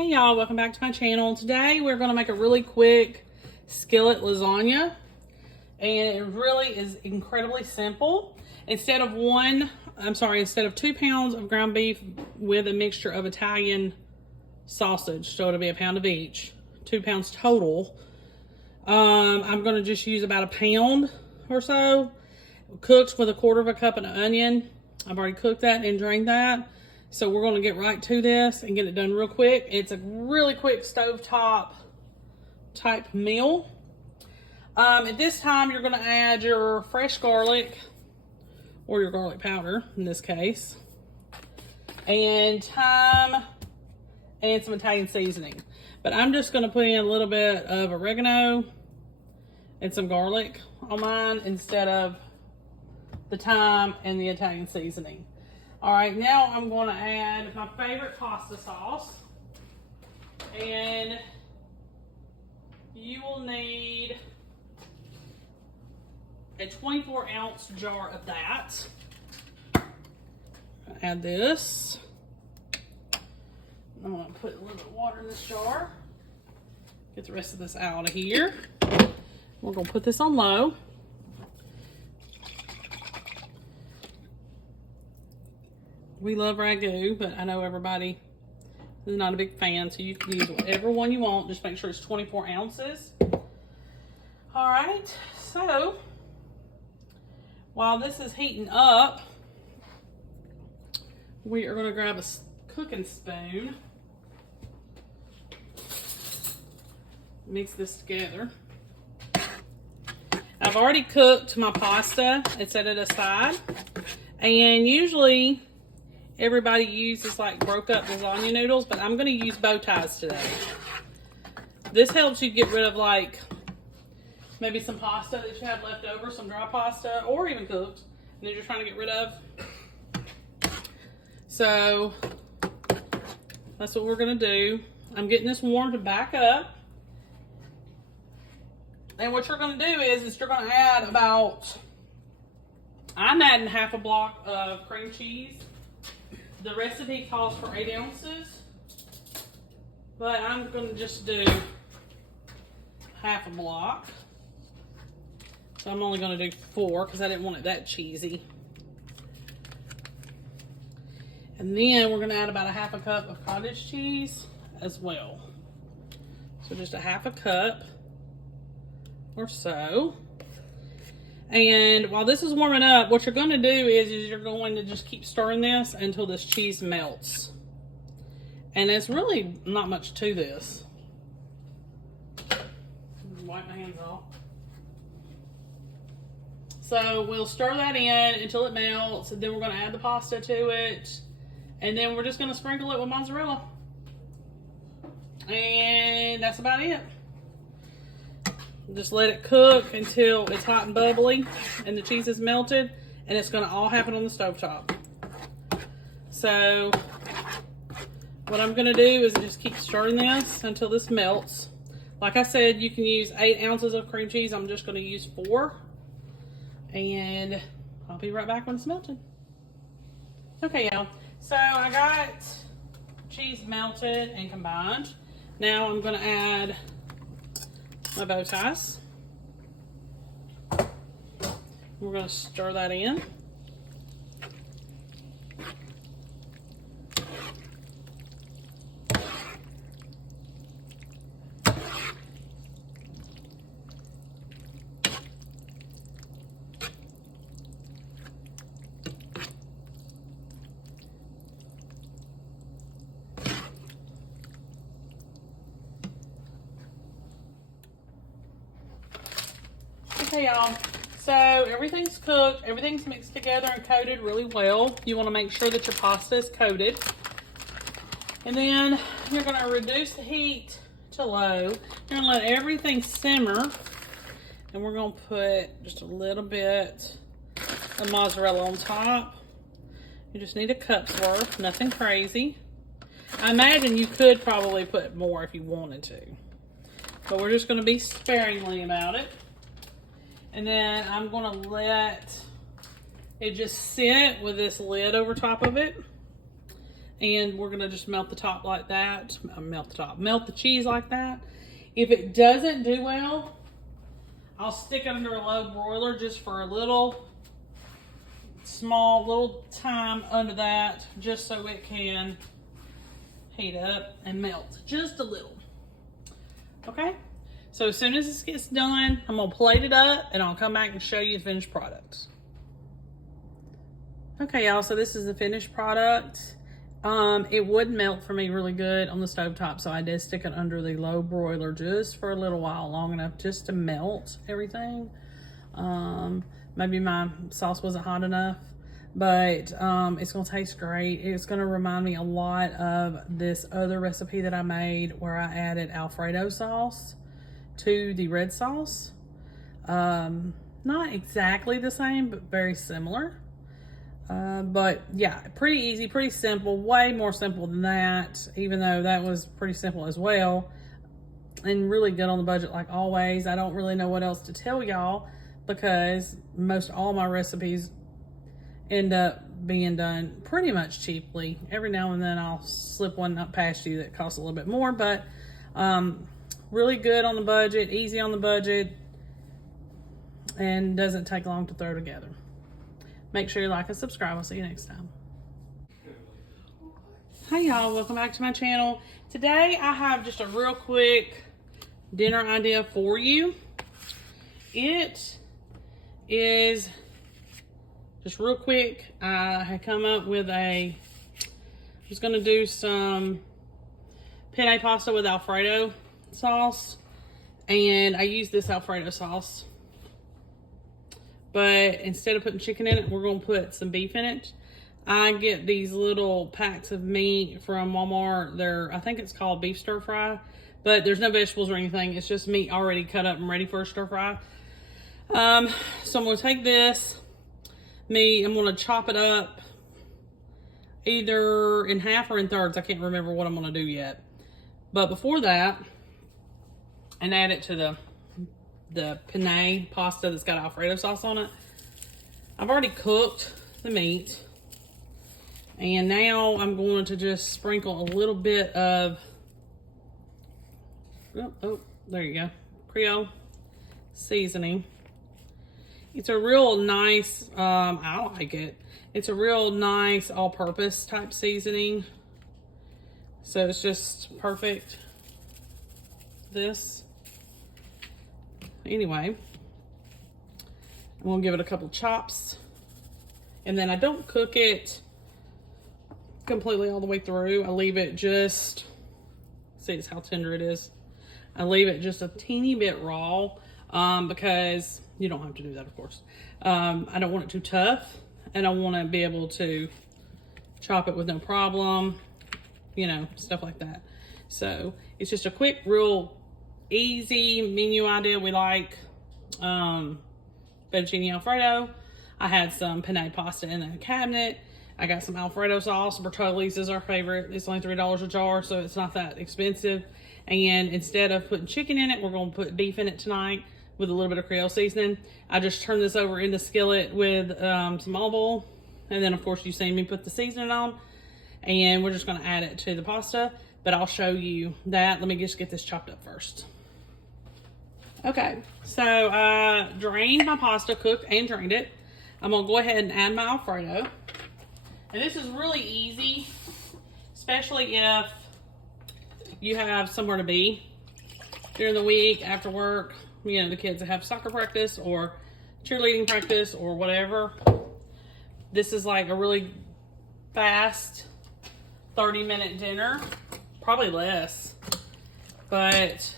Hey y'all, welcome back to my channel. Today we're going to make a really quick skillet lasagna, and it really is incredibly simple. Instead of 2 pounds of ground beef with a mixture of Italian sausage, so it'll be a pound of each, 2 pounds total. I'm going to just use about a pound or so, cooked with 1/4 cup of onion. I've already cooked that and drained that. So we're going to get right to this and get it done real quick. It's a really quick stovetop type meal. At this time, you're going to add your fresh garlic, or your garlic powder in this case, and thyme and some Italian seasoning. But I'm just going to put in a little bit of oregano and some garlic on mine instead of the thyme and the Italian seasoning. All right, now I'm going to add my favorite pasta sauce, and you will need a 24-ounce jar of that. Add this. I'm going to put a little bit of water in this jar. Get the rest of this out of here. We're going to put this on low. We love ragu, but I know everybody is not a big fan, so you can use whatever one you want. Just make sure it's 24 ounces. All right, so while this is heating up, we are going to grab a cooking spoon. Mix this together. I've already cooked my pasta and set it aside, and usually everybody uses like broke up lasagna noodles, but I'm going to use bow ties today. This helps you get rid of like maybe some pasta that you have left over, some dry pasta, or even cooked, and that you're trying to get rid of. So that's what we're going to do. I'm getting this warm to back up. And what you're going to do is you're going to add I'm adding half a block of cream cheese. The recipe calls for 8 ounces, but I'm going to just do half a block. So I'm only going to do 4 because I didn't want it that cheesy. And then we're going to add about a half a cup of cottage cheese as well. So just a half a cup or so. And while this is warming up, what you're going to do is you're going to just keep stirring this until this cheese melts. And it's really not much to this. Wipe my hands off. So we'll stir that in until it melts, and then we're going to add the pasta to it, and then we're just going to sprinkle it with mozzarella. And that's about it. Just let it cook until it's hot and bubbly and the cheese is melted, and it's going to all happen on the stovetop. So what I'm going to do is just keep stirring this until this melts. Like I said, you can use 8 ounces of cream cheese. I'm just going to use 4, and I'll be right back when it's melted. Okay, y'all. So I got cheese melted and combined. Now I'm going to add my bow ties. We're going to stir that in. Okay, y'all, so everything's cooked, everything's mixed together and coated really well. You want to make sure that your pasta is coated. And then you're going to reduce the heat to low. You're going to let everything simmer. And we're going to put just a little bit of mozzarella on top. You just need a cup's worth, nothing crazy. I imagine you could probably put more if you wanted to. But we're just going to be sparingly about it. And then I'm going to let it just sit with this lid over top of it And we're gonna just melt the top like that. Melt the cheese like that. If it doesn't do well, I'll stick it under a low broiler just for a little time under that, just so it can heat up and melt just a little. Okay, so as soon as this gets done, I'm gonna plate it up and I'll come back and show you the finished product. Okay, y'all, so this is the finished product. It would melt for me really good on the stovetop, so I did stick it under the low broiler just for a little while, long enough just to melt everything. Maybe my sauce wasn't hot enough, but it's gonna taste great. It's gonna remind me a lot of this other recipe that I made where I added Alfredo sauce to the red sauce. Not exactly the same, but very similar. But yeah, pretty easy, pretty simple, way more simple than that, even though that was pretty simple as well, and really good on the budget like always. I don't really know what else to tell y'all because most all my recipes end up being done pretty much cheaply. Every now and then I'll slip one up past you that costs a little bit more, but really good on the budget, easy on the budget, and doesn't take long to throw together. Make sure you like and subscribe. I'll see you next time. Hi y'all, welcome back to my channel. Today I have just a real quick dinner idea for you. It is just real quick. I had come up with I was gonna do some penne pasta with Alfredo sauce, and I use this Alfredo sauce. But instead of putting chicken in it, we're gonna put some beef in it. I get these little packs of meat from Walmart. I think it's called beef stir fry, but there's no vegetables or anything. It's just meat already cut up and ready for a stir fry. So I'm gonna take this meat, I'm gonna chop it up either in half or in thirds. I can't remember what I'm gonna do yet. But before that, and add it to the penne pasta that's got Alfredo sauce on it. I've already cooked the meat, and now I'm going to just sprinkle a little bit of, oh, there you go, Creole seasoning. It's a real nice, I like it. It's a real nice all-purpose type seasoning. So it's just perfect. This. Anyway, I'm gonna give it a couple chops, and then I don't cook it completely all the way through. I leave it just, see it's how tender it is. I leave it just a teeny bit raw, because you don't have to do that, of course. I don't want it too tough, and I want to be able to chop it with no problem, you know, stuff like that. So it's just a quick, real easy menu idea. We like fettuccine Alfredo. I had some penne pasta in the cabinet. I got some Alfredo sauce. Bertolli's is our favorite. It's only $3 a jar, so it's not that expensive. And instead of putting chicken in it, we're going to put beef in it tonight with a little bit of Creole seasoning. I just turned this over in the skillet with some olive oil, and then of course you've seen me put the seasoning on, and we're just going to add it to the pasta, but I'll show you that. Let me just get this chopped up first. Okay, so I drained my pasta, cooked and drained it. I'm gonna go ahead and add my Alfredo. And this is really easy, especially if you have somewhere to be during the week, after work, you know, the kids that have soccer practice or cheerleading practice or whatever. This is like a really fast 30-minute dinner, probably less, but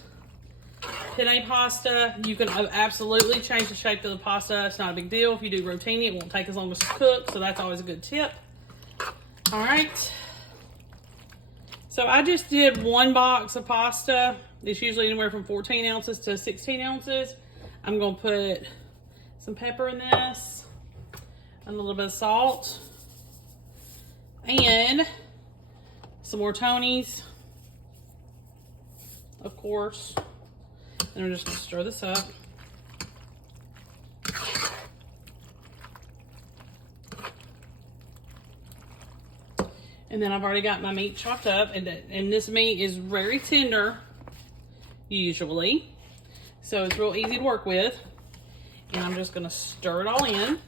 penne pasta, you can absolutely change the shape of the pasta. It's not a big deal. If you do rotini, it won't take as long as to cook, so that's always a good tip. All right. So I just did one box of pasta. It's usually anywhere from 14 ounces to 16 ounces. I'm going to put some pepper in this and a little bit of salt and some more Tony's, of course. And we're just going to stir this up. And then I've already got my meat chopped up, and this meat is very tender, usually. So it's real easy to work with. And I'm just gonna stir it all in.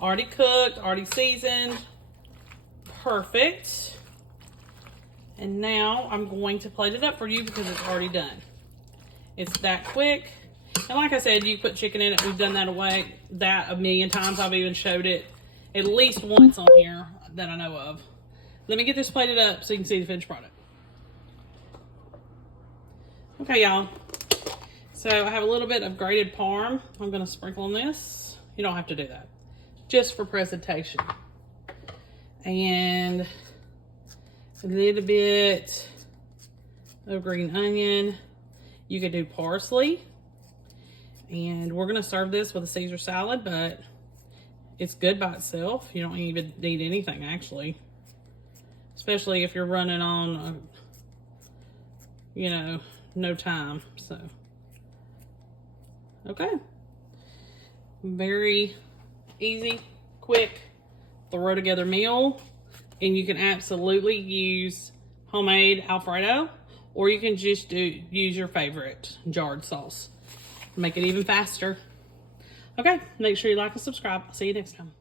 Already cooked, already seasoned. Perfect. And now I'm going to plate it up for you because it's already done. It's that quick. And like I said, you put chicken in it. We've done that a million times. I've even showed it at least once on here that I know of. Let me get this plated up so you can see the finished product. Okay, y'all. So I have a little bit of grated parm. I'm going to sprinkle on this. You don't have to do that. Just for presentation. And a little bit of green onion. You could do parsley. And we're going to serve this with a Caesar salad, but it's good by itself. You don't even need anything, actually. Especially if you're running on, you know, no time. So, okay. Very easy, quick, throw together meal. And you can absolutely use homemade Alfredo, or you can just use your favorite jarred sauce. Make it even faster. Okay, make sure you like and subscribe. I'll see you next time.